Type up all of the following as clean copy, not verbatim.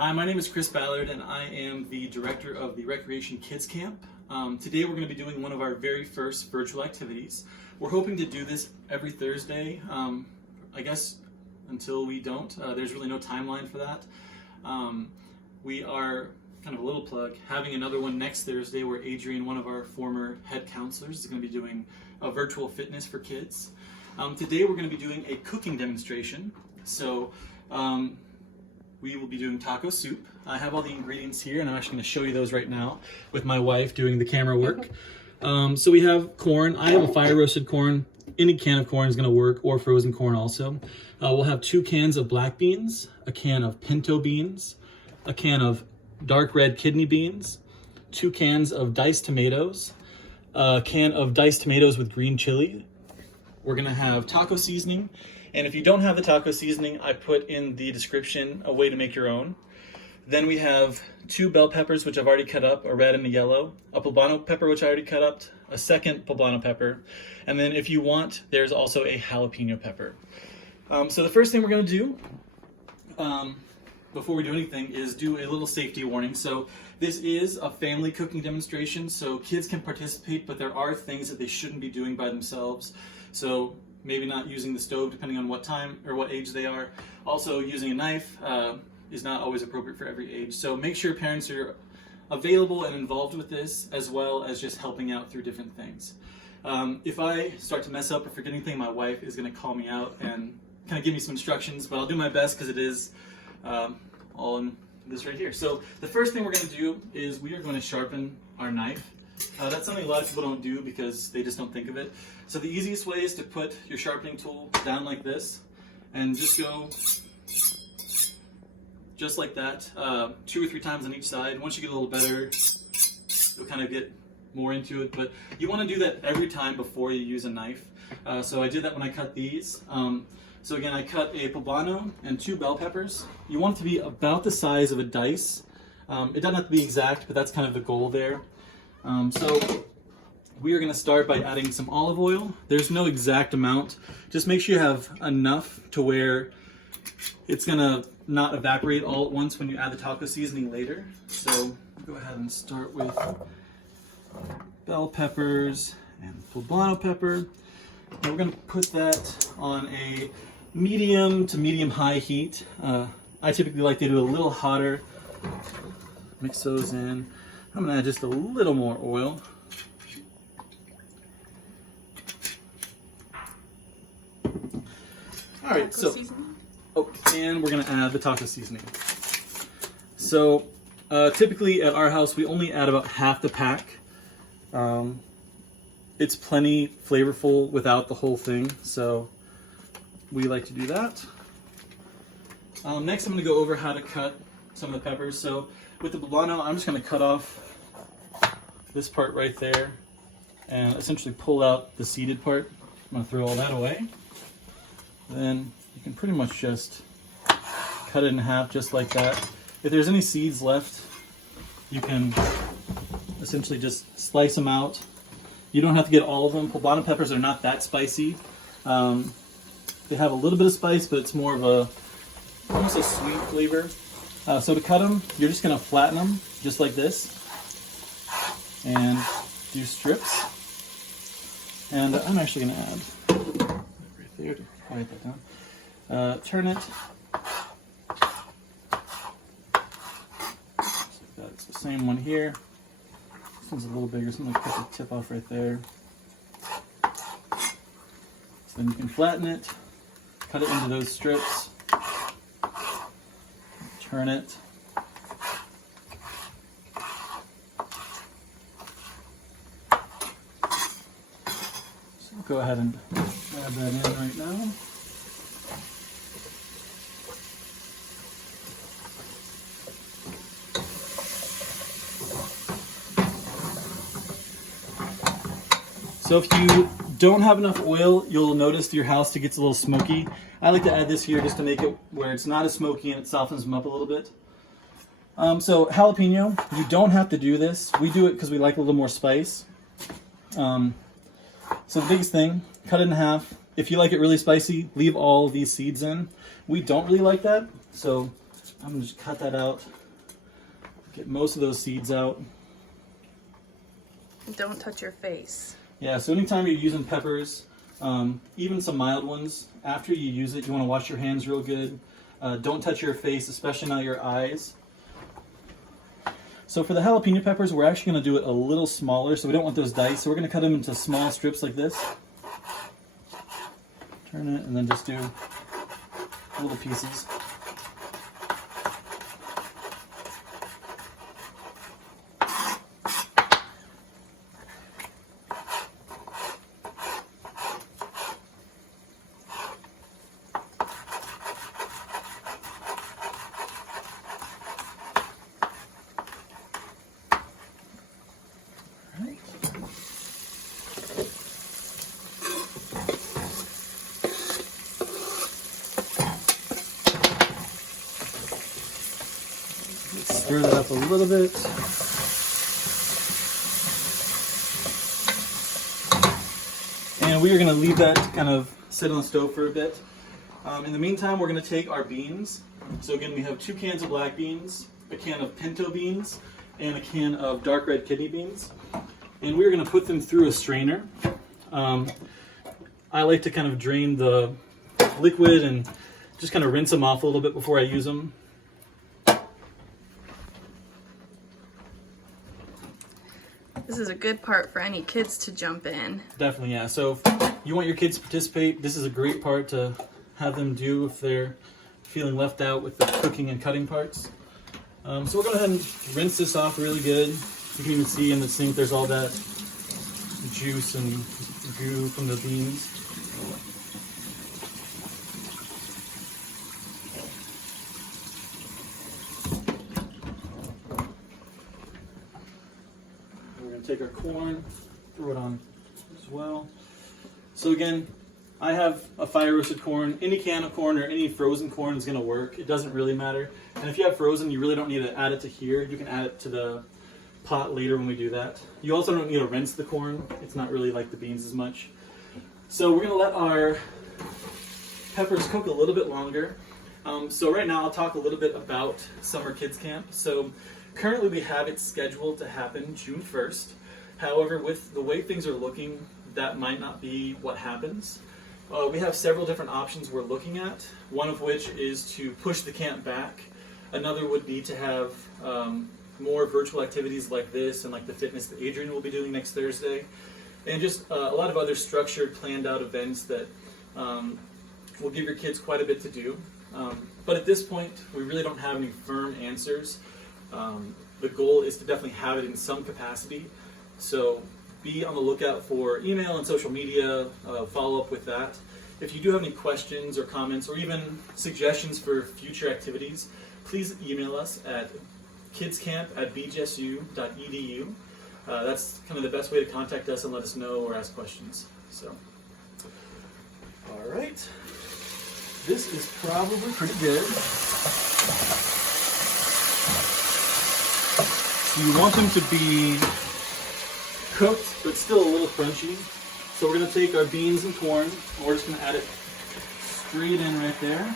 Hi, my name is Chris Ballard and I am the director of the Recreation Kids Camp. Today we're going to be doing one of our very first virtual activities. We're hoping to do this every Thursday, I guess until we don't. There's really no timeline for that. We are, kind of a little plug, having another one next Thursday where Adrian, one of our former head counselors, is going to be doing a virtual fitness for kids. Today we're going to be doing a cooking demonstration. So we will be doing taco soup. I have all the ingredients here and I'm actually going to show you those right now with my wife doing the camera work. So we have corn. I have a fire roasted corn. Any can of corn is going to work, or frozen corn also. We'll have 2 cans of black beans, a can of pinto beans, a can of dark red kidney beans, 2 cans of diced tomatoes, a can of diced tomatoes with green chili. We're going to have taco seasoning. And if you don't have the taco seasoning, I put in the description a way to make your own. Then we have 2 bell peppers, which I've already cut up, a red and a yellow, a poblano pepper, which I already cut up, a second poblano pepper, and then if you want, there's also a jalapeno pepper. So the first thing we're going to do, before we do anything, is do a little safety warning. So this is a family cooking demonstration, so kids can participate, but there are things that they shouldn't be doing by themselves. So maybe not using the stove depending on what time or what age they are. Also, using a knife is not always appropriate for every age. So make sure parents are available and involved with this, as well as just helping out through different things. If I start to mess up or forget anything, my wife is going to call me out and kind of give me some instructions, but I'll do my best because it is all in this right here. So the first thing we're going to do is we are going to sharpen our knife. That's something a lot of people don't do because they just don't think of it. So the easiest way is to put your sharpening tool down like this and just go just like that, 2 or 3 times on each side. Once you get a little better, you'll kind of get more into it, but you want to do that every time before you use a knife. So I did that when I cut these. So again, I cut a poblano and 2 bell peppers. You want it to be about the size of a dice. It doesn't have to be exact, but that's kind of the goal there. So we are going to start by adding some olive oil. There's no exact amount. Just make sure you have enough to where it's going to not evaporate all at once when you add the taco seasoning later. So go ahead and start with bell peppers and poblano pepper. And we're going to put that on a medium to medium-high heat. I typically like to do it a little hotter. Mix those in. I'm going to add just a little more oil. All right, so and we're going to add the taco seasoning. So typically at our house we only add about half the pack. It's plenty flavorful without the whole thing, so we like to do that. Next I'm going to go over how to cut some of the peppers. So with the poblano, I'm just going to cut off this part right there and essentially pull out the seeded part. I'm going to throw all that away. Then you can pretty much just cut it in half just like that. If there's any seeds left, you can essentially just slice them out. You don't have to get all of them. Poblano peppers are not that spicy. They have a little bit of spice, but it's more of almost a sweet flavor. So to cut them, you're just going to flatten them just like this and do strips. And I'm actually going to add right there to quiet that down. Turn it. So that's the same one here. This one's a little bigger, so I'm going to cut the tip off right there. So then you can flatten it, cut it into those strips, turn it. So go ahead and add that in right now. So if you don't have enough oil, you'll notice your house gets a little smoky. I like to add this here just to make it where it's not as smoky and it softens them up a little bit. So jalapeno, you don't have to do this. We do it because we like a little more spice. So the biggest thing, cut it in half. If you like it really spicy, leave all these seeds in. We don't really like that, so I'm gonna just cut that out, get most of those seeds out. Don't touch your face. Yeah, so anytime you're using peppers, even some mild ones, after you use it, you want to wash your hands real good. Don't touch your face, especially not your eyes. So for the jalapeno peppers, we're actually going to do it a little smaller, so we don't want those diced. So we're going to cut them into small strips like this. Turn it, and then just do little pieces. Stir that up a little bit. And we are going to leave that kind of sit on the stove for a bit. In the meantime, we're going to take our beans. So again, we have 2 cans of black beans, a can of pinto beans, and a can of dark red kidney beans. And we're going to put them through a strainer. I like to kind of drain the liquid and just kind of rinse them off a little bit before I use them. This is a good part for any kids to jump in. Definitely, yeah. So if you want your kids to participate, this is a great part to have them do if they're feeling left out with the cooking and cutting parts. So we're going to go ahead and rinse this off really good. You can even see in the sink there's all that juice and goo from the beans. Take our corn, throw it on as well. So again, I have a fire roasted corn. Any can of corn or any frozen corn is going to work. It doesn't really matter. And if you have frozen, you really don't need to add it to here. You can add it to the pot later when we do that. You also don't need to rinse the corn. It's not really like the beans as much. So we're going to let our peppers cook a little bit longer. So right now I'll talk a little bit about Summer Kids Camp. So currently we have it scheduled to happen June 1st. However, with the way things are looking, that might not be what happens. We have several different options we're looking at, one of which is to push the camp back. Another would be to have more virtual activities like this and like the fitness that Adrian will be doing next Thursday. And just a lot of other structured, planned out events that will give your kids quite a bit to do. But at this point, we really don't have any firm answers. The goal is to definitely have it in some capacity. So be on the lookout for email and social media, follow up with that. If you do have any questions or comments or even suggestions for future activities, please email us at kidscamp@bgsu.edu. That's kind of the best way to contact us and let us know or ask questions. So, all right. This is probably pretty good. So you want them to be cooked, but still a little crunchy. So we're going to take our beans and corn, and we're just going to add it straight in right there.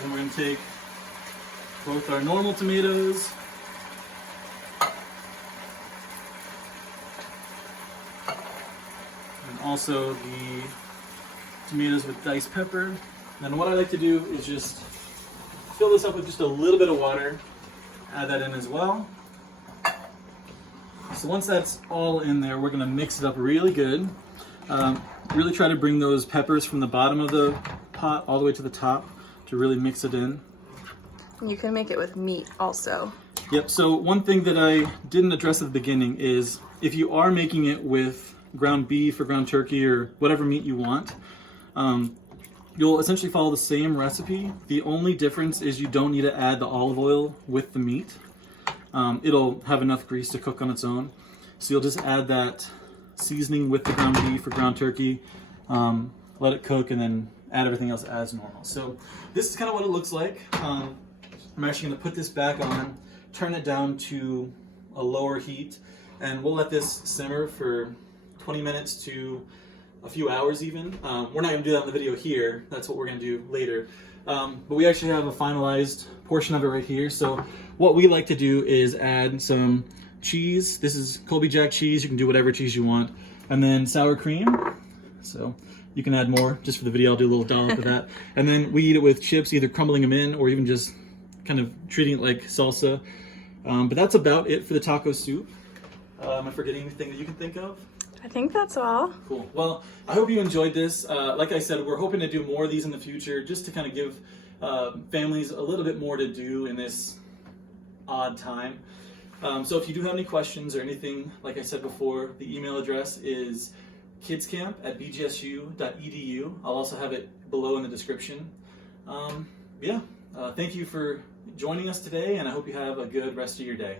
Then we're going to take both our normal tomatoes and also the tomatoes with diced pepper. And then what I like to do is just fill this up with just a little bit of water, add that in as well. So once that's all in there, we're going to mix it up really good. Really try to bring those peppers from the bottom of the pot all the way to the top to really mix it in. You can make it with meat also. Yep, so one thing that I didn't address at the beginning is if you are making it with ground beef or ground turkey or whatever meat you want, you'll essentially follow the same recipe. The only difference is you don't need to add the olive oil with the meat. It'll have enough grease to cook on its own. So you'll just add that seasoning with the ground beef or ground turkey, let it cook, and then add everything else as normal. So this is kind of what it looks like. I'm actually going to put this back on, turn it down to a lower heat, and we'll let this simmer for 20 minutes to a few hours even. We're not gonna do that in the video here. That's what we're gonna do later. But we actually have a finalized portion of it right here. So what we like to do is add some cheese. This is Colby Jack cheese. You can do whatever cheese you want. And then sour cream. So you can add more. Just for the video, I'll do a little dollop of that. And then we eat it with chips, either crumbling them in or even just kind of treating it like salsa. But that's about it for the taco soup. Am I forgetting anything that you can think of? I think that's all. Cool. Well, I hope you enjoyed this. Like I said, we're hoping to do more of these in the future, just to kind of give families a little bit more to do in this odd time. So if you do have any questions or anything, like I said before, the email address is kidscamp@bgsu.edu. I'll also have it below in the description. Thank you for joining us today, and I hope you have a good rest of your day.